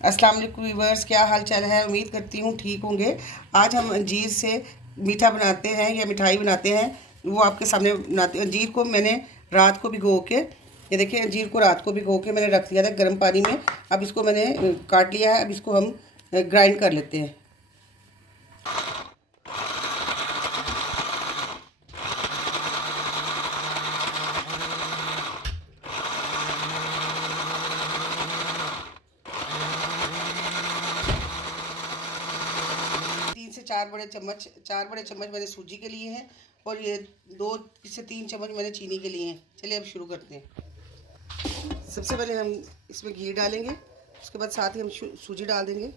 अस्सलाम वालेकुम व्यूअर्स, क्या हाल चाल है। उम्मीद करती हूँ ठीक होंगे। आज हम अंजीर से मीठा बनाते हैं या मिठाई बनाते हैं, वो आपके सामने बनाते हैं। अंजीर को मैंने रात को भिगो के, ये देखिए अंजीर को रात को भिगो के मैंने रख लिया था गर्म पानी में। अब इसको मैंने काट लिया है। अब इसको हम ग्राइंड कर लेते हैं। 3 से 4 बड़े चम्मच, 4 बड़े चम्मच मैंने सूजी के लिए हैं और ये 2 से 3 चम्मच मैंने चीनी के लिए हैं। चलिए अब शुरू करते हैं। सबसे पहले हम इसमें घी डालेंगे, उसके बाद साथ ही हम सूजी डाल देंगे।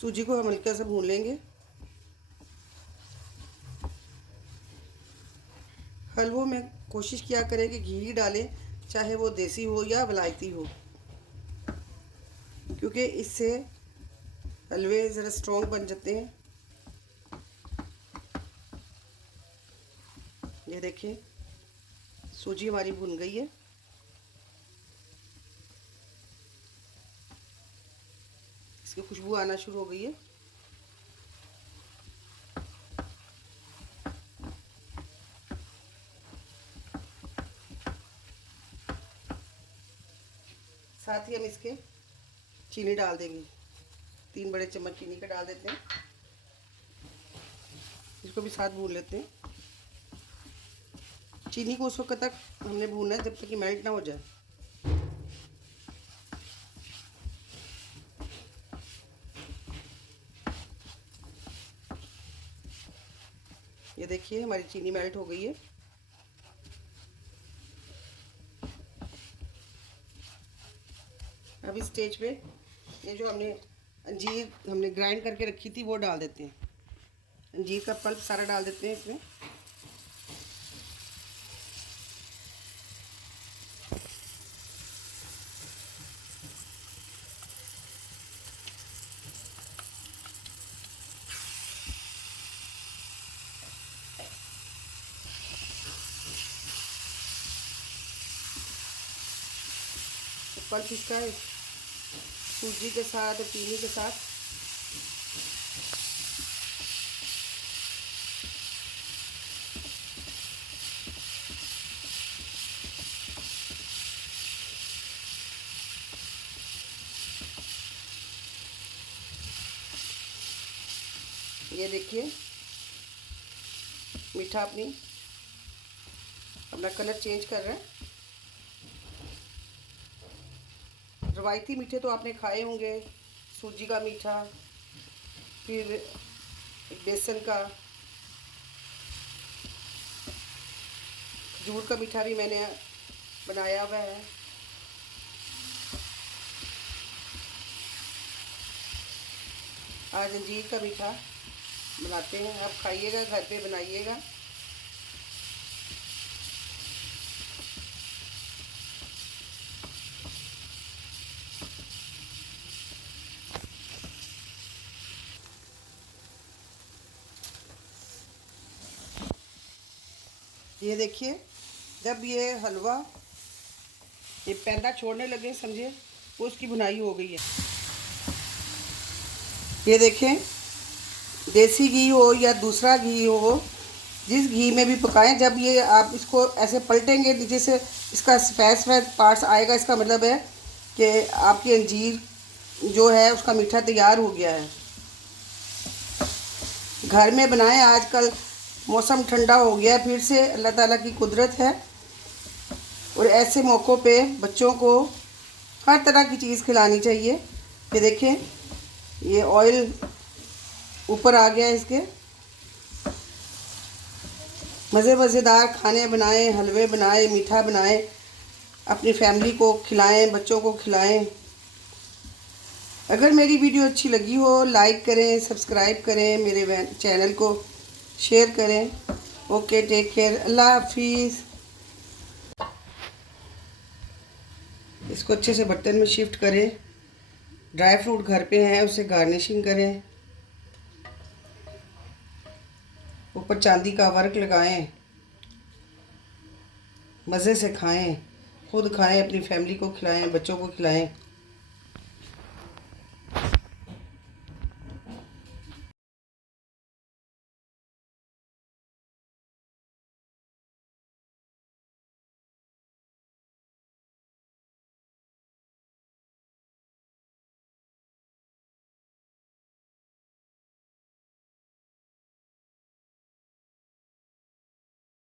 सूजी को हम हल्का सा भून लेंगे। हलवों में कोशिश किया करें कि घी डालें, चाहे वो देसी हो या वलायती हो, क्योंकि इससे हलवे ज़रा स्ट्रॉन्ग बन जाते हैं। ये देखिए सूजी हमारी भुन गई है। इसकी खुशबू आना शुरू हो गई है। साथ ही हम इसके चीनी डाल देंगे। 3 बड़े चम्मच चीनी का डाल देते हैं। इसको भी साथ भून लेते हैं। चीनी को उस वक्त तक हमने भूनना है जब तक कि मेल्ट ना हो जाए। ये देखिए हमारी चीनी मेल्ट हो गई है। अब इस स्टेज पे ये जो हमने ग्राइंड करके रखी थी वो डाल देते हैं। अंजीर का पल्प सारा डाल देते हैं इसमें। पल्प इसका सूजी के साथ और चीनी के साथ ये देखिए मीठा अपना कलर चेंज कर रहा है। रवायती मीठे तो आपने खाए होंगे, सूजी का मीठा, फिर बेसन का, खजूर का मीठा भी मैंने बनाया हुआ है। आज अंजीर का मीठा बनाते हैं। आप खाइएगा, घर पे बनाइएगा। ये देखिए जब ये हलवा ये पैदा छोड़ने लगे, समझिए वो उसकी बुनाई हो गई है। ये देखें, देसी घी हो या दूसरा घी हो, जिस घी में भी पकाएं, जब ये आप इसको ऐसे पलटेंगे नीचे से इसका सफ़ेद सफ़ेद पार्ट्स आएगा, इसका मतलब है कि आपकी अंजीर जो है उसका मीठा तैयार हो गया है। घर में बनाएं। आजकल मौसम ठंडा हो गया है, फिर से अल्लाह ताला की कुदरत है और ऐसे मौक़ों पे बच्चों को हर तरह की चीज़ खिलानी चाहिए। ये देखें ये ऑयल ऊपर आ गया है इसके। मज़ेदार खाने बनाएं, हलवे बनाएं, मीठा बनाएं, अपनी फैमिली को खिलाएं, बच्चों को खिलाएं। अगर मेरी वीडियो अच्छी लगी हो लाइक करें, सब्सक्राइब करें, मेरे चैनल को शेयर करें। ओके, टेक केयर, अल्लाह हाफिज़। इसको अच्छे से बर्तन में शिफ्ट करें। ड्राई फ्रूट घर पे हैं, उसे गार्निशिंग करें। ऊपर चांदी का वर्क लगाएं, मज़े से खाएं, खुद खाएं, अपनी फैमिली को खिलाएं, बच्चों को खिलाएं।